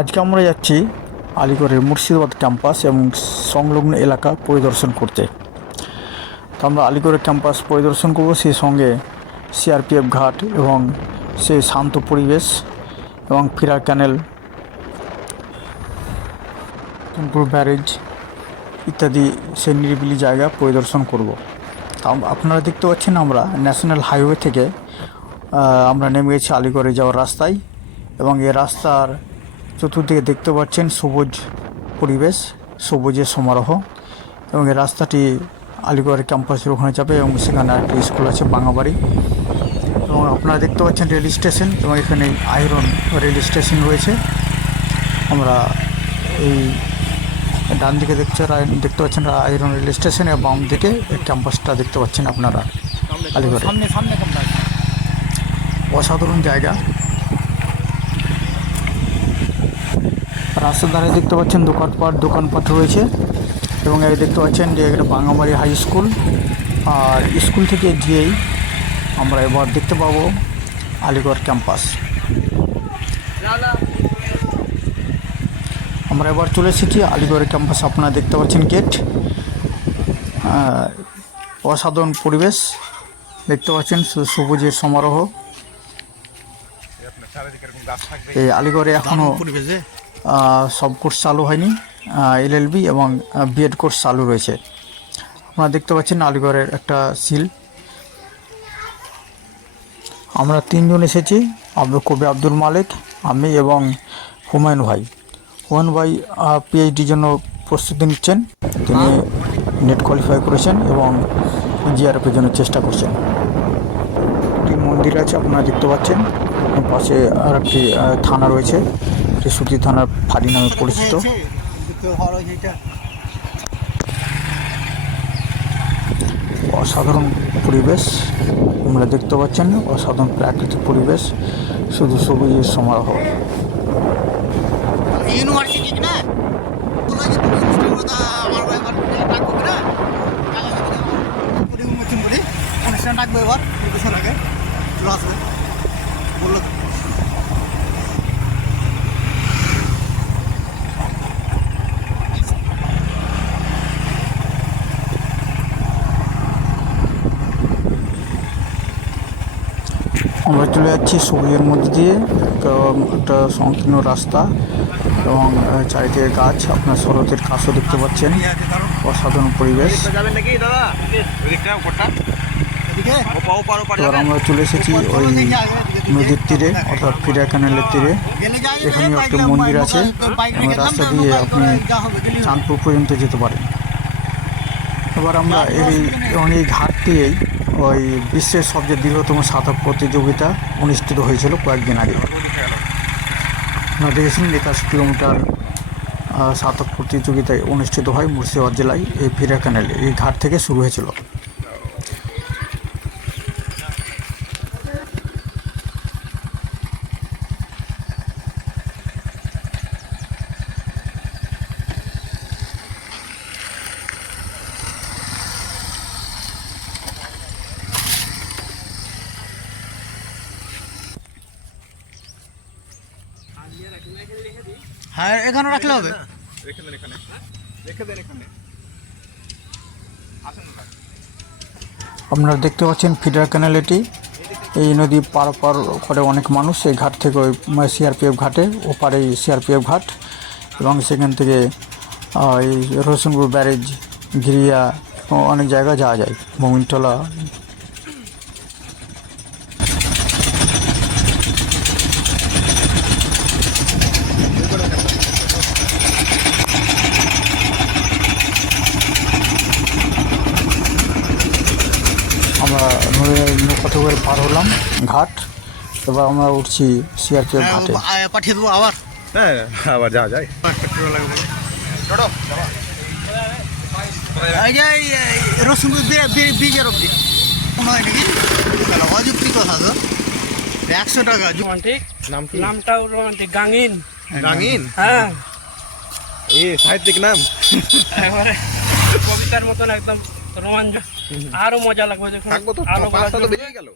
আজকে আমরা যাচ্ছি আলিগড়ের মুর্শিদাবাদ ক্যাম্পাস এবং সংলগ্ন এলাকা পরিদর্শন করতে। তো আমরা আলিগড়ের ক্যাম্পাস পরিদর্শন করব, সেই সঙ্গে সিআরপিএফ ঘাট এবং সেই শান্ত পরিবেশ এবং ফিরার ক্যানেল তুমপুর ব্যারেজ ইত্যাদি সেই নিরিবিলি জায়গা পরিদর্শন করব। আপনারা দেখতে পাচ্ছেন আমরা ন্যাশনাল হাইওয়ে থেকে আমরা নেমে গেছি আলিগড়ে যাওয়ার রাস্তায় এবং এই রাস্তার চতুর্দিকে দেখতে পাচ্ছেন সবুজ পরিবেশ সবুজের সমারোহ এবং এই রাস্তাটি আলিগড়ের ক্যাম্পাসের ওখানে যাবে এবং সেখানে একটা স্কুল আছে বাঙাবাড়ি। এবং আপনারা দেখতে পাচ্ছেন রেল স্টেশন এবং এখানে আয়রন রেল স্টেশন রয়েছে। আমরা এই ডান দিকে দেখছে দেখতে পাচ্ছেন আয়রন রেল স্টেশন এবং বাম দিকে এই ক্যাম্পাসটা দেখতে পাচ্ছেন আপনারা আলিগড়ে। অসাধারণ জায়গা। রাস্তার ধারে দেখতে পাচ্ছেন দোকানপাট দোকানপাট রয়েছে এবং এই দেখতে পাচ্ছেন যে এখানে বাঙামারি হাই স্কুল আর স্কুল থেকে গিয়েই আমরা এবার দেখতে পাবো আলিগড় ক্যাম্পাস। আমরা এবার চলে এসেছি আলিগড় ক্যাম্পাস আপনারা দেখতে পাচ্ছেন গেট। অসাধারণ পরিবেশ দেখতে পাচ্ছেন সবুজের সমারোহ। এই আলিগড়ে এখনও সব কোর্স চালু হয়নি। এলএলবি এবং বিএড কোর্স চালু রয়েছে। আপনারা দেখতে পাচ্ছেন আলিগড়ের একটা সিল। আমরা তিনজন এসেছি। আব্দুল কবি আব্দুল মালিক, আমি এবং হুমায়ুন ভাই। হুমায়ুন ভাই পিএইচডির জন্য প্রস্তুতি নিচ্ছেন। তিনি নেট কোয়ালিফাই করেছেন এবং জিআরএফের জন্য চেষ্টা করছেন। একটি মন্দির আছে, আপনারা দেখতে পাচ্ছেন। পাশে আর একটি থানা রয়েছে। সুতি থানার ফাঁড়ি নামে পরিচিত। অসাধারণ পরিবেশ আমরা দেখতে পাচ্ছেন অসাধারণ প্রাকৃতিক পরিবেশ, শুধু সবুজের সমারোহ। ইউনিভার্সিটি, না বলো যে তুমি অনুষ্ঠান কথা আমার এবার ডাকবো কিনা পুরি মুচিন বলি অনুষ্ঠান ডাকবো এবার দুই বছর আগে চলে আসবে বলল আমরা চলে যাচ্ছি সবুজের মধ্যে দিয়ে। তো একটা সংকীর্ণ রাস্তা এবং চারিদিকে গাছ, আপনার শরতের কাছও দেখতে পাচ্ছেন। অসাধারণ পরিবেশ। এবার আমরা চলে এসেছি ওই নদীর তীরে, অর্থাৎ ফিরা ক্যানেলের তীরে। এখানে একটা মন্দির আছে। রাস্তা দিয়ে আপনি চাঁদপুর পর্যন্ত যেতে পারেন। এবার আমরা এই এই ঘাট দিয়েই ওই বিশ্বের সবচেয়ে দীর্ঘতম সাঁতার প্রতিযোগিতা অনুষ্ঠিত হয়েছিল কয়েকদিন আগে। দেখেছেন একাশ কিলোমিটার সাঁতার প্রতিযোগিতায় অনুষ্ঠিত হয় মুর্শিদাবাদ জেলায় এই ফিরা ক্যানেল এই ঘাট থেকে শুরু হয়েছিল। হ্যাঁ এখানে রাখলে হবে। রেখে দেন এখানে। রেখে দেন এখানে। আপনারা দেখতে পাচ্ছেন ফিডার ক্যানেল এটি এই নদী পার পার করে অনেক মানুষ এই ঘাট থেকে ওই সিআরপিএফ ঘাটে ওপারে সিআরপিএফ ঘাট এবং সেখান থেকে এই রসুনপুর ব্যারেজ গিরিয়া ও অনেক জায়গা যাওয়া যায়। মমিনটলা আমরা করে পার হলাম ঘাট এবার আমরা উঠছি সিআরপিএফ ঘাটে। হ্যাঁ, পাঠিয়ে দেবো আবার। হ্যাঁ আবার যাওয়া যায় এই যে এই, এই, রসুন বীজের অব্দি হয় নাকি? অযুক্তি কথা তো একশো টাকা রোমান্টিক? নাম কি? নামটাও রোমান্টিক গাঙ্গিন হ্যাঁ। এ সাহিত্যিক নাম। একেবারে কবিতার মতন একদম রোমাঞ্চ। আরও মজা লাগবে দেখুন। থাকব তো? আলো পাঁচটা তো বাজবে। বেরিয়ে গেল।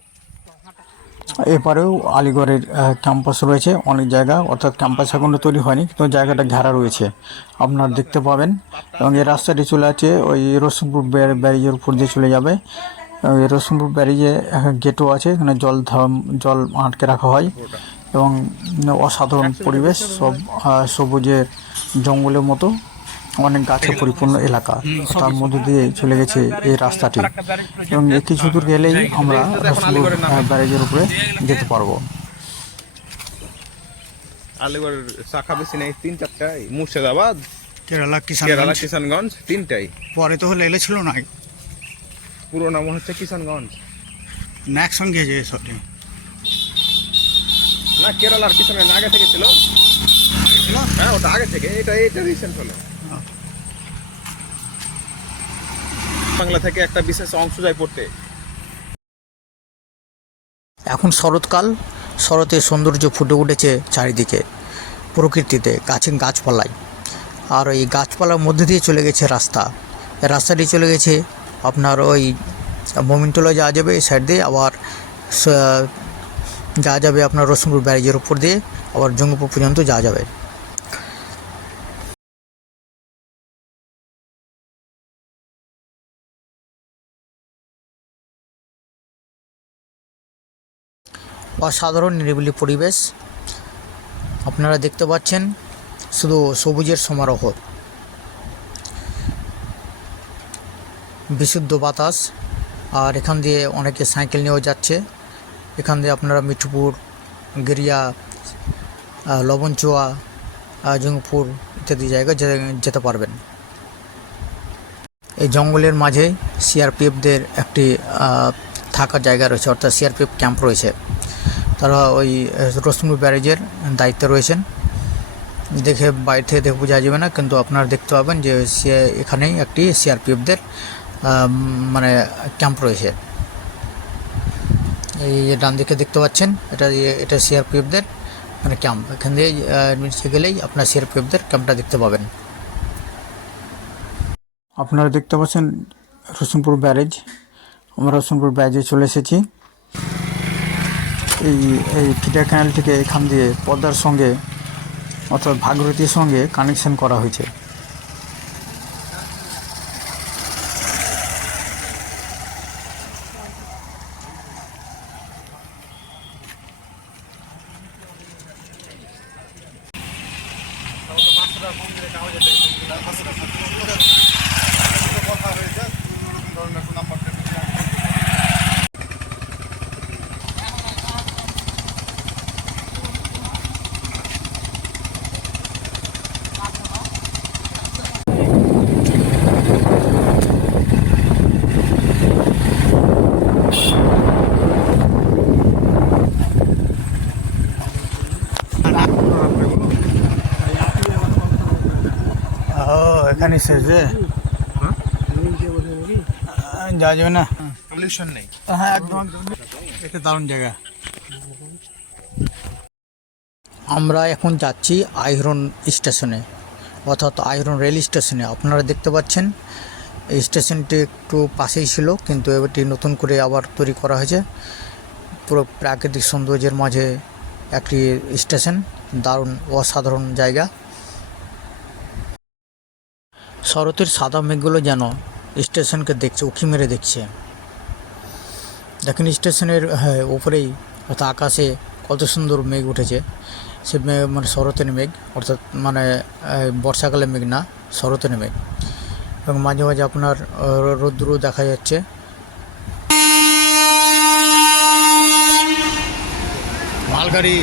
এপারেও আলিগড়ের ক্যাম্পাস রয়েছে অনেক জায়গা অর্থাৎ ক্যাম্পাস এখনও তৈরি হয়নি কিন্তু জায়গাটা ঘেরা রয়েছে। আপনারা দেখতে পাবেন এবং এই রাস্তাটি চলে আছে ওই রসুনপুর ব্যারিজের উপর দিয়ে চলে যাবে। এবং এই রসুনপুর ব্যারিজে গেটও আছে এখানে জল ধাম- জল আটকে রাখা হয় এবং অসাধারণ পরিবেশ সব সবুজের জঙ্গলের মতো। অনেক গাছে পরিপূর্ণ এলাকা। তার মধ্যে দিয়ে চলে গেছে এই রাস্তাটি। এবং কিছু দূর গেলেই আমরা রসুলপুর ব্যারেজের উপরে যেতে পারব। আলিগড়ের শাখা বেশি নেই তিন চারটাই মুর্শিদাবাদ কেরালা কেরালা কিষানগঞ্জ তিনটাই পরে তো হলে এলে ছিল না। পুরো নাম হচ্ছে কিষানগঞ্জ। না একসঙ্গে যে সবটি না কেরালার কিষানগঞ্জ আগে থেকে ছিল। ছিল? হ্যাঁ ওটা আগে থেকে। এটা এটা রিসেন্ট হলো হ্যাঁ। বাংলা থেকে একটা বিশেষ অংশ যায় পড়তে। এখন শরৎকাল, শরতের সৌন্দর্য ফুটে উঠেছে চারিদিকে, প্রকৃতিতে গাছে গাছপালায়। আর এই গাছপালার মধ্যে দিয়ে চলে গেছে রাস্তা। রাস্তাটি চলে গেছে আপনার ওই মোমিনটোলা যাওয়া যাবে এই সাইড দিয়ে, আবার যাওয়া যাবে আপনার রসুনপুর ব্যারেজের উপর দিয়ে, আবার জঙ্গিপুর পর্যন্ত যাওয়া যাবে। অসাধারণ নিরিবিলি পরিবেশ আপনারা দেখতে পাচ্ছেন, শুধু সবুজের সমারোহ। বিশুদ্ধ বাতাস, আর এখান দিয়ে অনেকে সাইকেল নিয়েও যাচ্ছে। এখান দিয়ে আপনারা মিঠুপুর, গেরিয়া লবণচুয়া জঙ্গিপুর ইত্যাদি জায়গায় যেতে পারবেন। এই জঙ্গলের মাঝে সিআরপিএফদের একটি থাকার জায়গা রয়েছে, অর্থাৎ সিআরপিএফ ক্যাম্প রয়েছে। তারা ওই রসমুর ব্যারেজের দায়িত্বে রয়েছেন। দেখে বাইরে থেকে দেখে বোঝা যাবে না, কিন্তু আপনারা দেখতে পাবেন যে সে এখানেই একটি সিআরপিএফদের মানে ক্যাম্প রয়েছে। এই যে ডান দিকে দেখতে পাচ্ছেন, এটা এটা সিআরপিএফদের মানে ক্যাম্প। এখান দিয়ে নিচে গেলেই আপনার সিআরপিএফদের ক্যাম্পটা দেখতে পাবেন। আপনারা দেখতে পাচ্ছেন রসুনপুর ব্যারেজ। আমরা রসুনপুর ব্যারেজে চলে এসেছি। এই এই ফিটা ক্যানেল থেকে এখান দিয়ে পদ্মার সঙ্গে অর্থাৎ ভাগীরথীর সঙ্গে কানেকশন করা হয়েছে। এখানে শেষ রে যাবে না। পলিউশন নেই। হ্যাঁ একদম। এটা দারুণ জায়গা। আমরা এখন যাচ্ছি আইরন স্টেশনে অর্থাৎ আইরন রেল স্টেশনে। আপনারা দেখতে পাচ্ছেন এই স্টেশনটি একটু পাশেই ছিল কিন্তু এটি নতুন করে আবার তৈরি করা হয়েছে। পুরো প্রাকৃতিক সৌন্দর্যের মাঝে একটি স্টেশন দারুণ অসাধারণ জায়গা। শরতের সাদা মেঘগুলো যেন স্টেশনকে দেখছে, উঁকি মেরে দেখছে। দেখেন স্টেশনের হ্যাঁ উপরেই অর্থাৎ আকাশে কত সুন্দর মেঘ উঠেছে। সে মানে শরতের মেঘ, অর্থাৎ মানে বর্ষাকালের মেঘ না, শরতের মেঘ। এবং মাঝে মাঝে আপনার রৌদ্র দেখা যাচ্ছে। মালগাড়ি।